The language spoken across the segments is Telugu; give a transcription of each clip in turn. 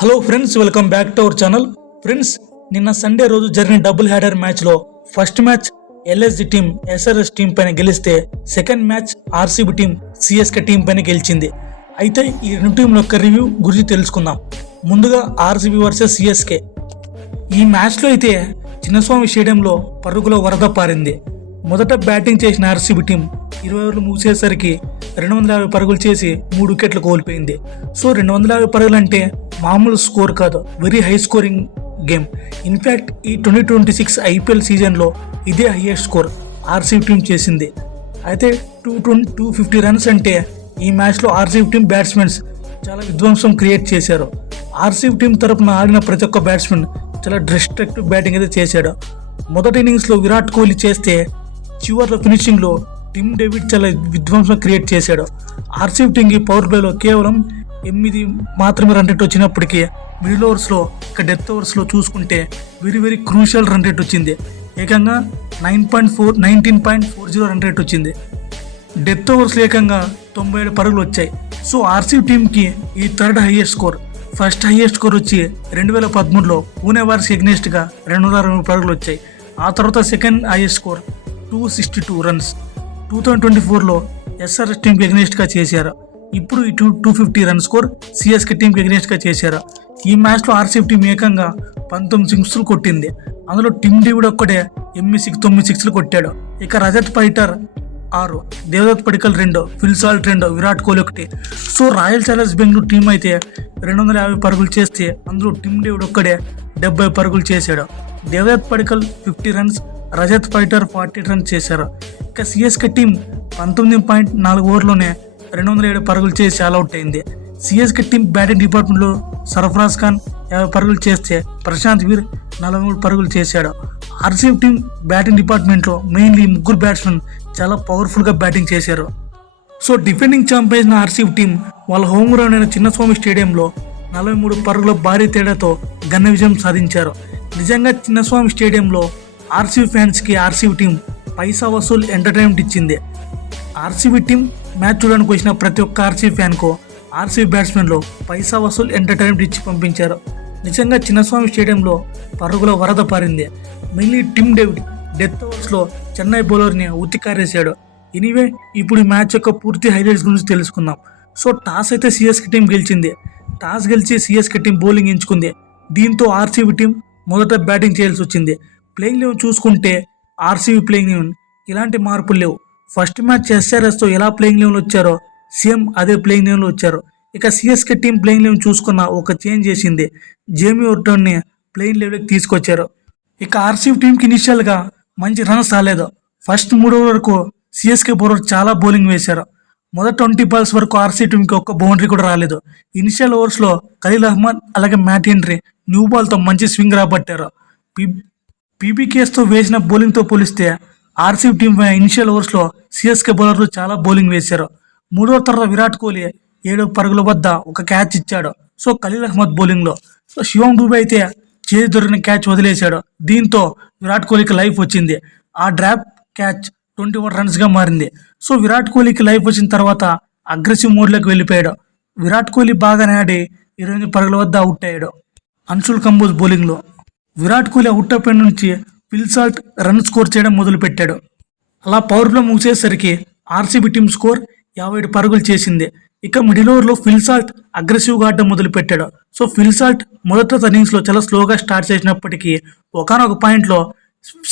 Hello friends, welcome back to our channel. Friends, నిన్న సండే రోజు జరిగిన డబుల్ హెడర్ మ్యాచ్లో first match LSG team SRS team పైన గెలిస్తే second match RCB team CSK team పైన గెలిచింది. అయితే ఈ రెండు టీంల యొక్క రివ్యూ గురించి తెలుసుకుందాం. ముందుగా ఆర్సీబీ వర్సెస్ సిఎస్కే. ఈ మ్యాచ్లో అయితే చిన్నస్వామి స్టేడియంలో పరుగుల వరద పారింది. మొదట బ్యాటింగ్ చేసిన ఆర్సీబీ టీం 20 ఓవర్లు ముగిసేసరికి 250 పరుగులు చేసి 3 వికెట్లు కోల్పోయింది. సో 250 పరుగులు అంటే మామూలు స్కోర్ కాదు, very high scoring game. In fact ఈ 2026 ఐపీఎల్ సీజన్లో ఇదే హైయెస్ట్ స్కోర్ ఆర్సీబీ టీం చేసింది. అయితే 250 రన్స్ అంటే ఈ మ్యాచ్లో ఆర్సీబీ టీం బ్యాట్స్మెన్స్ చాలా విధ్వంసం క్రియేట్ చేశారు. ఆర్సీబీ టీం తరపున ఆడిన ప్రతి ఒక్క బ్యాట్స్మెన్ చాలా డిస్ట్రక్టివ్ బ్యాటింగ్ అయితే చేశాడు. మొదటి ఇన్నింగ్స్లో విరాట్ కోహ్లీ చేస్తే చివర్లో ఫినిషింగ్లో టిమ్ డేవిడ్ చాలా విధ్వంసం క్రియేట్ చేశాడు. ఆర్సీబీ టీంకి పవర్ ప్లేలో కేవలం 8 మాత్రమే రన్ రేట్ వచ్చినప్పటికీ మిడిల్ ఓవర్స్లో డెత్ ఓవర్స్లో చూసుకుంటే వెరీ క్రూషియల్ రన్ రేట్ వచ్చింది. ఏకంగా 19.40 రన్ రేట్ వచ్చింది. డెత్ ఓవర్స్లో ఏకంగా 97 పరుగులు వచ్చాయి. సో ఆర్సీబీ టీంకి ఈ third highest score. First highest score వచ్చి 2013లో పూణే వార్స్ ఎగ్నెస్ట్గా 260 పరుగులు వచ్చాయి. ఆ తర్వాత సెకండ్ హైయెస్ట్ స్కోర్ 262 రన్స్ 2024లో ఎస్ఆర్ఎస్ టీంకి ఎగ్నెస్ట్గా చేశారు. ఇప్పుడు ఈ 250 రన్ స్కోర్ సిఎస్కే టీంకి ఎగ్నెస్ట్గా చేశారు. ఈ మ్యాచ్లో ఆర్సీబీ టీం ఏకంగా 19 సిక్స్లు కొట్టింది. అందులో టిమ్ డేవిడ్ ఒక్కడే 9 సిక్స్లు కొట్టాడు. ఇక Rajat Patidar 6, Devdutt Padikkal 2, Phil Salt 2, Virat Kohli 1. So Royal Challengers Bengaluru team అయితే 250 పరుగులు చేస్తే అందులో టిమ్ డేవిడ్ ఒక్కడే 70 పరుగులు చేశాడు. దేవదత్ పడికల్ 50 రన్స్, రజత్ పైటర్ 40 రన్స్ చేశారు. ఇక సిఎస్కే టీం 19.4 ఓవర్లోనే 207 పరుగులు చేసి ఆల్అౌట్ అయింది. సిఎస్కే టీం బ్యాటింగ్ డిపార్ట్మెంట్లో సర్ఫరాజ్ ఖాన్ 50 పరుగులు చేస్తే ప్రశాంత్ వీర్ 43 పరుగులు చేశాడు. ఆర్సీబీ టీం బ్యాటింగ్ డిపార్ట్మెంట్లో మెయిన్లీ ముగ్గురు బ్యాట్స్మెన్ చాలా పవర్ఫుల్గా బ్యాటింగ్ చేశారు. So defending champions RCB team వాళ్ళ హోమ్ గ్రౌండ్ అయిన చిన్నస్వామి స్టేడియంలో 43 పరుగుల భారీ తేడాతో ఘన విజయం సాధించారు. నిజంగా చిన్నస్వామి స్టేడియంలో ఆర్సీబీ ఫ్యాన్స్కి ఆర్సీబీ టీం పైసా వసూల్ ఎంటర్టైన్మెంట్ ఇచ్చింది. ఆర్సీబీ టీం మ్యాచ్ చూడడానికి వచ్చిన ప్రతి ఒక్క ఆర్సీబీ ఫ్యాన్కు ఆర్సీబీ బ్యాట్స్మెన్లో పైసా వసూల్ ఎంటర్టైన్మెంట్ ఇచ్చి పంపించారు. నిజంగా చిన్నస్వామి స్టేడియంలో పరుగుల వరద పారింది. మెయిన్లీ టిమ్ డేవిడ్ డెత్ ఓవర్స్లో చెన్నై బౌలర్ని ఉతికారేశాడు. ఎనీవే, ఇప్పుడు ఈ మ్యాచ్ యొక్క పూర్తి హైలైట్స్ గురించి తెలుసుకుందాం. సో టాస్ అయితే సిఎస్కే టీం గెలిచింది. టాస్ గెలిచి సిఎస్కే టీం బౌలింగ్ ఎంచుకుంది. దీంతో ఆర్సీబీ టీం మొదట బ్యాటింగ్ చేయాల్సి వచ్చింది. ప్లేయింగ్ లెవెన్ చూసుకుంటే ఆర్సీబీ ప్లేయింగ్ లెవెన్ ఎలాంటి మార్పులు లేవు. ఫస్ట్ మ్యాచ్ ఎస్ఆర్ఎస్తో ఎలా ప్లేయింగ్ లెవెన్లో వచ్చారో సేమ్ అదే ప్లేయింగ్ లెవెన్లో వచ్చారు. ఇక సిఎస్కే టీం ప్లేయింగ్ లెవెన్ చూసుకున్న ఒక చేంజ్ చేసింది. జేమీ ఓర్టన్ని ప్లేయింగ్ లెవెల్కి తీసుకొచ్చారు. ఇక ఆర్సీబీ టీంకి ఇనిషియల్గా మంచి రన్స్ రాలేదు. ఫస్ట్ 3 ఓవర్ వరకు సిఎస్కే బౌలర్ చాలా బౌలింగ్ వేశారు. మొదటి 20 బాల్స్ వరకు ఆర్సీబీ టీంకి ఒక్క బౌండరీ కూడా రాలేదు. ఇనిషియల్ ఓవర్స్లో ఖలీల్ అహ్మద్ అలాగే మ్యాట్ హెన్రీ న్యూ బాల్తో మంచి స్వింగ్ రాబట్టారు. పీబీకేస్తో వేసిన బౌలింగ్తో పోలిస్తే ఆర్సీబీ టీం ఇనిషియల్ ఓవర్స్లో సిఎస్కే బౌలర్లు చాలా బౌలింగ్ వేశారు. 3వ తర్వాత విరాట్ కోహ్లీ 7 పరుగుల వద్ద ఒక క్యాచ్ ఇచ్చాడు. సో ఖలీల్ అహ్మద్ బౌలింగ్లో. సో శివం దూబే అయితే చేతి దొరికిన క్యాచ్ వదిలేశాడు. దీంతో విరాట్ కోహ్లీకి లైఫ్ వచ్చింది. ఆ డ్రాప్ క్యాచ్ 21 రన్స్గా మారింది. సో విరాట్ కోహ్లీకి లైఫ్ వచ్చిన తర్వాత అగ్రెసివ్ మోడ్లోకి వెళ్ళిపోయాడు. విరాట్ కోహ్లీ బాగానే ఆడి 28 పరుగుల వద్ద అవుట్ అయ్యాడు. అన్షుల్ కంబోజ్ బౌలింగ్లో. విరాట్ కోహ్లీ అవుట్ అయిపోయిన నుంచి ఫిల్ సాల్ట్ రన్ స్కోర్ చేయడం మొదలుపెట్టాడు. అలా పవర్ ప్లే ముగిసేసరికి ఆర్సీబీ టీం స్కోర్ 57 పరుగులు చేసింది. ఇక మిడిల్ ఓవర్లో ఫిల్ సాల్ట్ అగ్రెసివ్గా ఆడడం మొదలుపెట్టాడు. సో ఫిల్ సాల్ట్ మొదట ఇన్నింగ్స్లో చాలా స్లోగా స్టార్ట్ చేసినప్పటికీ ఒకానొక పాయింట్లో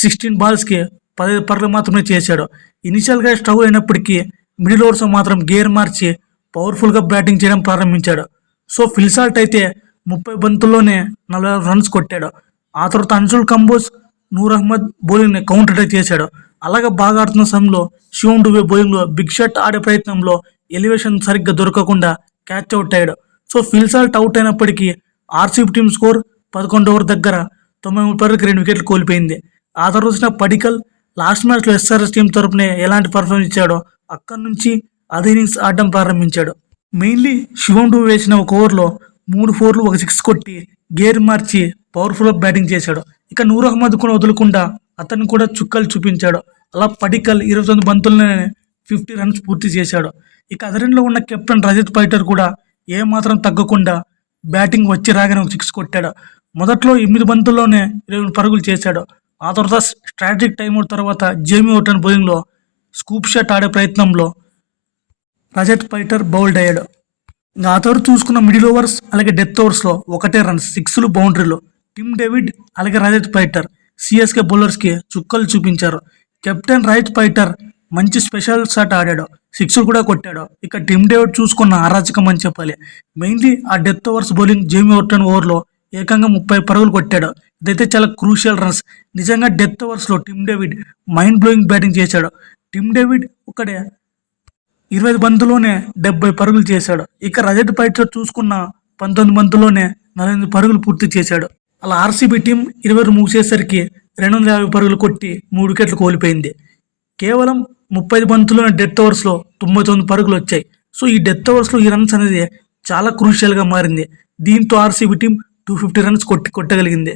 16 బాల్స్కి 15 పరుగులు మాత్రమే చేశాడు. ఇనిషియల్గా స్ట్రగుల్ అయినప్పటికీ మిడిల్ ఓవర్స్లో మాత్రం గేర్ మార్చి పవర్ఫుల్గా బ్యాటింగ్ చేయడం ప్రారంభించాడు. సో ఫిల్ సాల్ట్ అయితే 30 బంతుల్లోనే 46 రన్స్ కొట్టాడు. ఆ తర్వాత అన్షుల్ కంబోజ్, నూర్ అహ్మద్ బౌలింగ్ని కౌంటర్ అటాక్ చేశాడు. అలాగే బాగా ఆడుతున్న సమయంలో శివం దుబే బౌలింగ్లో బిగ్ షాట్ ఆడే ప్రయత్నంలో ఎలివేషన్ సరిగ్గా దొరకకుండా క్యాచ్ అవుట్ అయ్యాడు. సో ఫిల్ సాల్ట్ అవుట్ అయినప్పటికీ ఆర్సీబీ టీం స్కోర్ 11 ఓవర్ దగ్గర 93 పరుగులకు 2 వికెట్లు కోల్పోయింది. ఆ తర్వాత వచ్చిన పడికల్ లాస్ట్ మ్యాచ్లో ఎస్ఆర్ఎస్ టీం తరపునే ఎలాంటి పర్ఫార్మెన్స్ ఇచ్చాడో అక్కడి నుంచి అదే ఇన్నింగ్స్ ఆడడం ప్రారంభించాడు. మెయిన్లీ శివం దుబే వేసిన ఒక ఓవర్లో 3 4లు 1 6 కొట్టి గేర్ మార్చి పవర్ఫుల్గా బ్యాటింగ్ చేశాడు. ఇక నూర్ అహ్మద్ కూడా వదలకుండా అతను కూడా చుక్కలు చూపించాడు. అలా పడికల్ 29 బంతుల్లోనే 50 రన్స్ పూర్తి చేశాడు. ఇక అదరంలో ఉన్న కెప్టెన్ రజత్ పైటర్ కూడా ఏమాత్రం తగ్గకుండా బ్యాటింగ్ వచ్చి రాగానే ఒక 6 కొట్టాడు. మొదట్లో 8 బంతుల్లోనే 20 పరుగులు చేశాడు. ఆ తర్వాత స్ట్రాటజిక్ టైంఅవుట్ తర్వాత జేమీ ఓటన్ బౌలింగ్లో స్కూప్ షాట్ ఆడే ప్రయత్నంలో రజత్ పైటర్ బౌల్డ్ అయ్యాడు. ఇంకా ఆ తర్వాత చూసుకున్న మిడిల్ ఓవర్స్ అలాగే డెత్ ఓవర్స్లో ఒకటే రన్స్, 6లు, బౌండరీలు. టిమ్ డేవిడ్ అలాగే రజత్ పైటర్ సిఎస్కే బౌలర్స్కి చుక్కలు చూపించారు. కెప్టెన్ రజత్ పైటర్ మంచి స్పెషల్ షాట్ ఆడాడు, 6లు కూడా కొట్టాడు. ఇక టిమ్ డేవిడ్ చూసుకున్న అరాచకం అని చెప్పాలి. మెయిన్లీ ఆ death overs bowling Jamie Overton ఓవర్లో ఏకంగా 30 పరుగులు కొట్టాడు. ఇదైతే చాలా క్రూషియల్ రన్స్. నిజంగా డెత్ ఓవర్స్లో Tim David mind blowing batting చేశాడు. టిమ్ డేవిడ్ ఒకడే 20 బంతుల్లోనే 70 పరుగులు చేశాడు. ఇక రజత్ పైటర్ చూసుకున్న 19 బంతుల్లోనే 48 పరుగులు పూర్తి చేశాడు. అలా ఆర్సీబీ టీం 20 ముగిసేసరికి 250 పరుగులు కొట్టి 3 వికెట్లు కోల్పోయింది. కేవలం 35 బంతుల్లోనే డెత్ ఓవర్స్లో 99 పరుగులు వచ్చాయి. సో ఈ డెత్ ఓవర్స్లో ఈ రన్స్ అనేది చాలా క్రూషియల్గా మారింది. దీంతో ఆర్సీబీ టీం 250 రన్స్ కొట్టగలిగింది.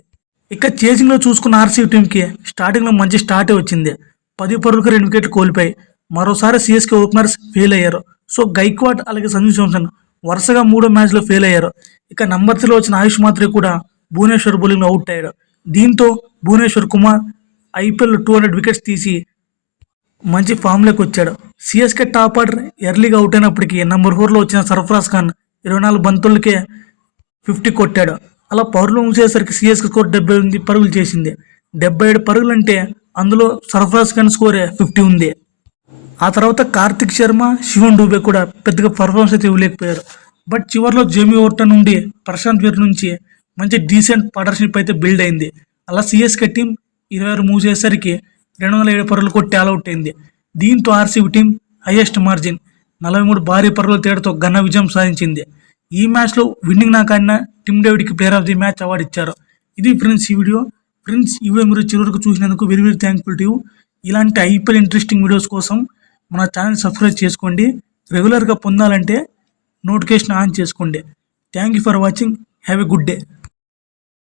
ఇక చేసింగ్లో చూసుకున్న ఆర్సీబీ టీంకి స్టార్టింగ్లో మంచి స్టార్టే వచ్చింది. 10 పరుగులకు 2 వికెట్లు కోల్పోయి మరోసారి సిఎస్కే ఓపెనర్స్ ఫెయిల్ అయ్యారు. సో గైక్వాడ్ అలాగే సంజు శాంసన్ వరుసగా 3వ మ్యాచ్లో ఫెయిల్ అయ్యారు. ఇక నంబర్ 3లో వచ్చిన ఆయుష్ మాత్రే కూడా భువనేశ్వర్ బౌలింగ్లో అవుట్ అయ్యాడు. దీంతో భువనేశ్వర్ కుమార్ ఐపీఎల్ 200 వికెట్స్ తీసి మంచి ఫామ్లోకి వచ్చాడు. సిఎస్కే టాప్ ఆర్డర్ ఎర్లీగా అవుట్ అయినప్పటికీ నంబర్ 4లో వచ్చిన సర్ఫరాజ్ ఖాన్ 24 బంతులకే 50 కొట్టాడు. అలా పరుగులు ఉంచేసరికి సిఎస్కే స్కోర్ 78 పరుగులు చేసింది. 77 పరుగులు అంటే అందులో సర్ఫరాజ్ ఖాన్ స్కోరే 50 ఉంది. ఆ తర్వాత కార్తిక్ శర్మ, శివన్ డూబే కూడా పెద్దగా పర్ఫార్మెన్స్ అయితే ఇవ్వలేకపోయారు. బట్ చివరిలో జేమీ ఓవర్టన్ నుండి ప్రశాంత్ వీర్ నుంచి మంచి డీసెంట్ పార్ట్నర్షిప్ అయితే బిల్డ్ అయింది. అలా సిఎస్కే టీం 26 మూవ్ చేసేసరికి 207 పరుగులు కొట్టి ఆల్అవుట్ అయింది. దీంతో ఆర్సీబీ టీం హైయెస్ట్ మార్జిన్ 43 భారీ పరుగుల తేడాతో ఘన విజయం సాధించింది. ఈ మ్యాచ్లో విన్నింగ్ నాక్ ఆడిన టిమ్ డేవిడ్కి player of the match award ఇచ్చారు. ఇది ఫ్రెండ్స్ ఈ వీడియో. ఫ్రెండ్స్ ఈ వీడియో మీరు చివరికి చూసినందుకు very very thankful to you. ఇలాంటి ఐపీఎల్ ఇంట్రెస్టింగ్ వీడియోస్ కోసం మన ఛానల్ సబ్స్క్రైబ్ చేసుకోండి. రెగ్యులర్గా పొందాలంటే నోటిఫికేషన్ ఆన్ చేసుకోండి. Thank you for watching. Have a good day.